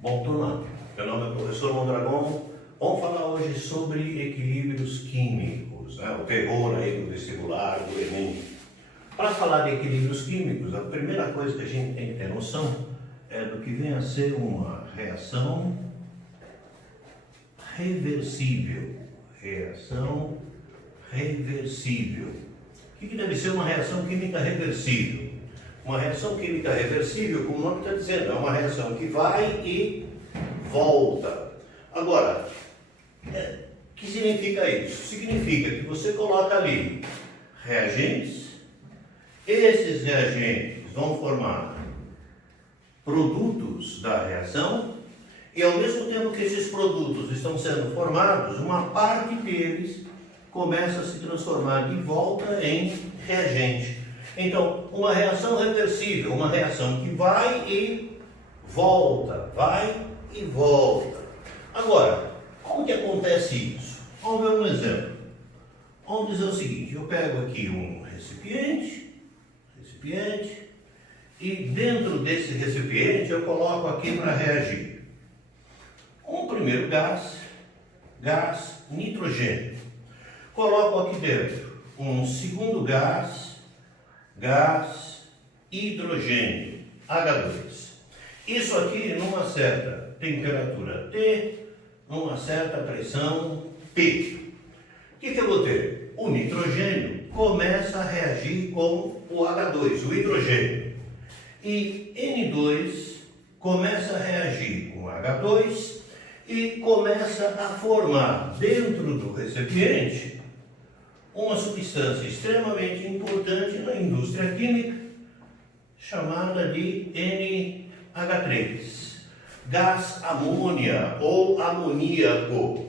Bom, turma, meu nome é professor Mondragon. Vamos falar hoje sobre equilíbrios químicos, né? O terror aí do vestibular, do Enem. Para falar de equilíbrios químicos, a primeira coisa que a gente tem que ter noção é do que vem a ser uma reação reversível. Reação reversível. O que deve ser uma reação química reversível? Uma reação química reversível, como o nome está dizendo, é uma reação que vai e volta. Agora, o que significa isso? Significa que você coloca ali reagentes, esses reagentes vão formar produtos da reação, e ao mesmo tempo que esses produtos estão sendo formados, uma parte deles começa a se transformar de volta em reagente. Então, uma reação reversível, uma reação que vai e volta, vai e volta. Agora, como que acontece isso? Vamos ver um exemplo. Vamos dizer o seguinte, eu pego aqui um recipiente, e dentro desse recipiente eu coloco aqui para reagir. Um primeiro gás nitrogênio. Coloco aqui dentro um segundo gás hidrogênio, H2. Isso aqui numa certa temperatura T, numa certa pressão P. O que eu vou ter? O nitrogênio começa a reagir com o H2, o hidrogênio. E N2 começa a reagir com H2 e começa a formar dentro do recipiente uma substância extremamente importante na indústria química, chamada de NH3, gás amônia ou amoníaco.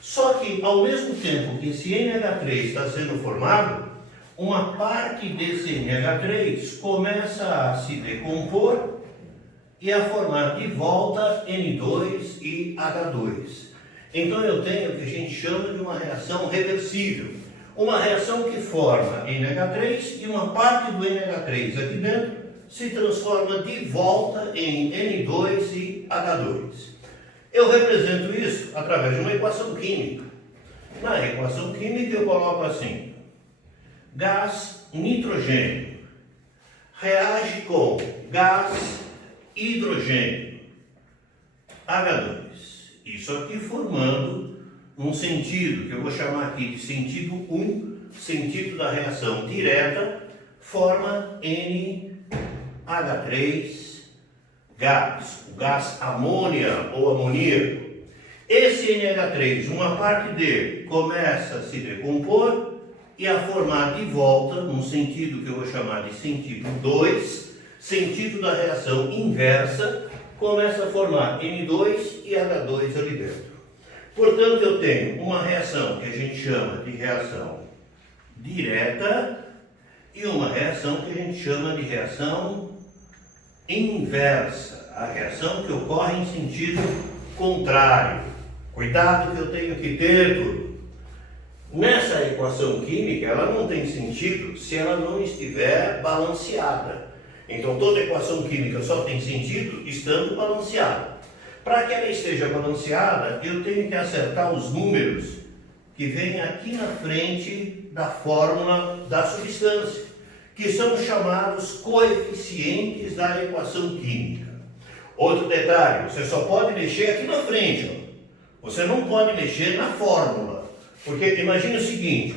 Só que, ao mesmo tempo que esse NH3 está sendo formado, uma parte desse NH3 começa a se decompor e a formar de volta N2 e H2. Então eu tenho o que a gente chama de uma reação reversível. Uma reação que forma NH3 e uma parte do NH3 aqui dentro se transforma de volta em N2 e H2. Eu represento isso através de uma equação química. Na equação química eu coloco assim: gás nitrogênio reage com gás hidrogênio, H2. Isso aqui formando um sentido, que eu vou chamar aqui de sentido 1, sentido da reação direta, forma NH3 gás, o gás amônia ou amoníaco. Esse NH3, uma parte dele começa a se decompor e a formar de volta, num sentido que eu vou chamar de sentido 2, sentido da reação inversa, começa a formar N2 e H2 ali dentro. Portanto, eu tenho uma reação que a gente chama de reação direta e uma reação que a gente chama de reação inversa, a reação que ocorre em sentido contrário. Cuidado que eu tenho que ter, tudo. Nessa equação química, ela não tem sentido se ela não estiver balanceada. Então, toda equação química só tem sentido estando balanceada. Para que ela esteja balanceada, eu tenho que acertar os números que vêm aqui na frente da fórmula da substância, que são chamados coeficientes da equação química. Outro detalhe, você só pode mexer aqui na frente, ó. Você não pode mexer na fórmula, porque imagine o seguinte,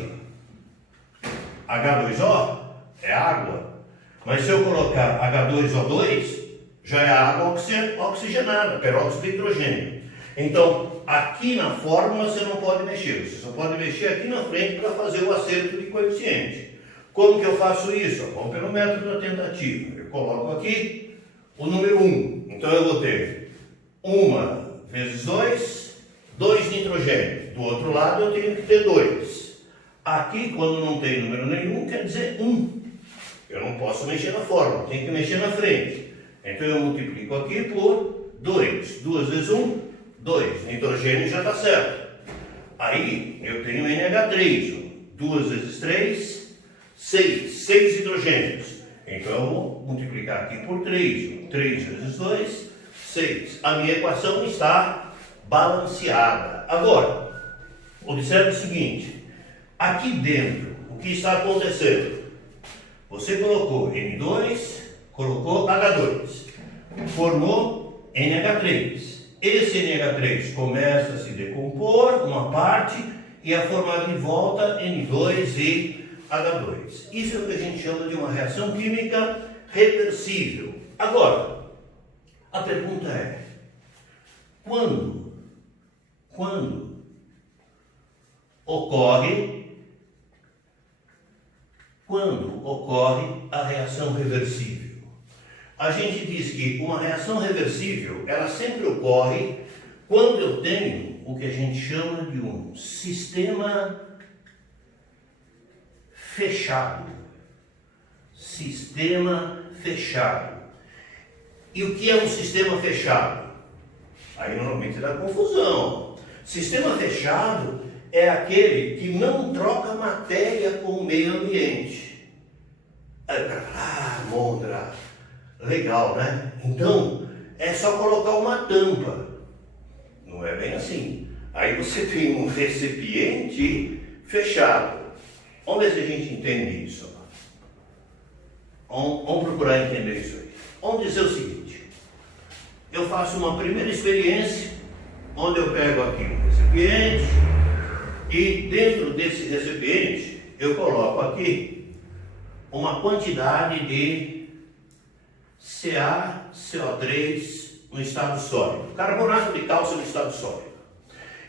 ó. H2O é água, mas se eu colocar H2O2, já é água oxigenada, peróxido de hidrogênio. Então, aqui na fórmula você não pode mexer, você só pode mexer aqui na frente para fazer o acerto de coeficiente. Como que eu faço isso? Vamos pelo método da tentativa. Eu coloco aqui o número 1. Então eu vou ter 1 vezes 2, 2 nitrogênio. Do outro lado eu tenho que ter 2. Aqui, quando não tem número nenhum, quer dizer 1. Eu não posso mexer na fórmula, tenho que mexer na frente. Então eu multiplico aqui por 2. 2 vezes 1, 2. Nitrogênio já está certo. Aí eu tenho NH3. 2 vezes 3, 6. 6 hidrogênios. Então eu vou multiplicar aqui por 3. 3 vezes 2, 6. A minha equação está balanceada. Agora, observe o seguinte. Aqui dentro, o que está acontecendo? Você colocou N2, colocou H2. Formou NH3. Esse NH3 começa a se decompor, uma parte, e a formar de volta N2 e H2. Isso é o que a gente chama de uma reação química reversível. Agora, a pergunta é, quando ocorre a reação reversível? A gente diz que uma reação reversível, ela sempre ocorre quando eu tenho o que a gente chama de um sistema fechado. Sistema fechado. E o que é um sistema fechado? Aí normalmente dá confusão. Sistema fechado é aquele que não troca matéria com o meio ambiente. Aí o cara fala, Mondra, legal, né? Então, é só colocar uma tampa. Não é bem assim. Aí você tem um recipiente fechado. Vamos ver se a gente entende isso. Vamos procurar entender isso aí. Vamos dizer o seguinte. Eu faço uma primeira experiência, onde eu pego aqui um recipiente, e dentro desse recipiente, eu coloco aqui uma quantidade de CaCO3 no estado sólido, carbonato de cálcio no estado sólido.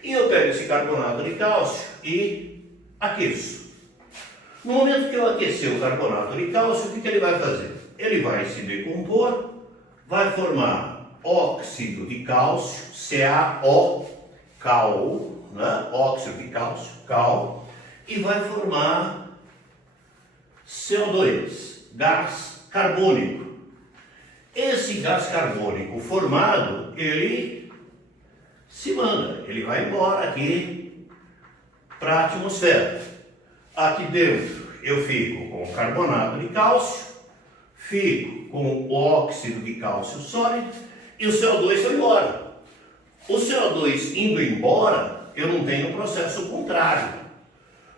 E eu pego esse carbonato de cálcio e aqueço. No momento que eu aquecer o carbonato de cálcio, o que ele vai fazer? Ele vai se decompor, vai formar óxido de cálcio, CaO, cal, né? Óxido de cálcio, cal, e vai formar CO2, gás carbônico. Esse gás carbônico formado, ele se manda, ele vai embora aqui para a atmosfera. Aqui dentro eu fico com o carbonato de cálcio, fico com o óxido de cálcio sólido e o CO2 foi embora. O CO2 indo embora, eu não tenho um processo contrário.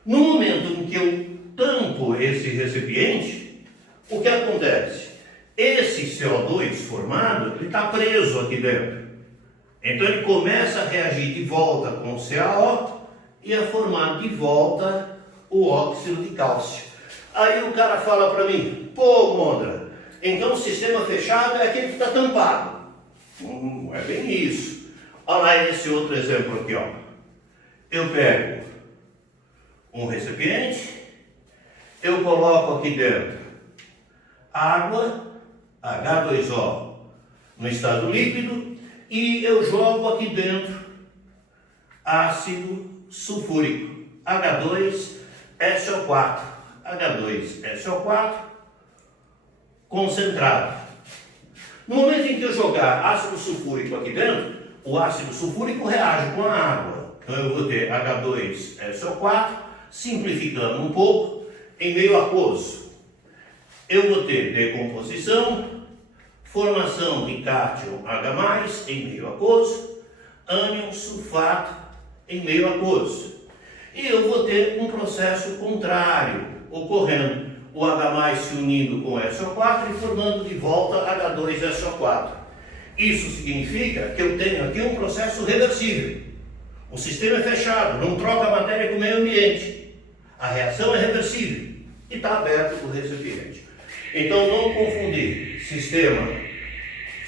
No momento em que eu tampo esse recipiente, o que acontece? Esse CO2 formado, ele está preso aqui dentro. Então ele começa a reagir de volta com o CaO e a formar de volta o óxido de cálcio. Aí o cara fala para mim, pô, Mondra, então o sistema fechado é aquele que está tampado. Não é bem isso. Olha lá esse outro exemplo aqui, ó. Eu pego um recipiente, eu coloco aqui dentro água, H2O, no estado líquido, e eu jogo aqui dentro ácido sulfúrico, H2SO4, H2SO4 concentrado. No momento em que eu jogar ácido sulfúrico aqui dentro, o ácido sulfúrico reage com a água. Então eu vou ter H2SO4, simplificando um pouco, em meio aquoso. Eu vou ter decomposição, formação de cátion H+, em meio aquoso, ânion sulfato em meio aquoso. E eu vou ter um processo contrário ocorrendo. O H+ se unindo com SO4 e formando de volta H2SO4. Isso significa que eu tenho aqui um processo reversível. O sistema é fechado, não troca a matéria com o meio ambiente. A reação é reversível e está aberto o recipiente. Então não confundir sistema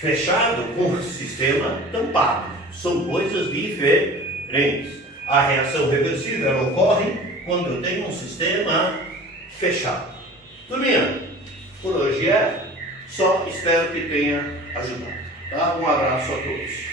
fechado com sistema tampado. São coisas diferentes. A reação reversível ela ocorre quando eu tenho um sistema fechado. Turminha, por hoje é só, espero que tenha ajudado. Tá? Um abraço a todos.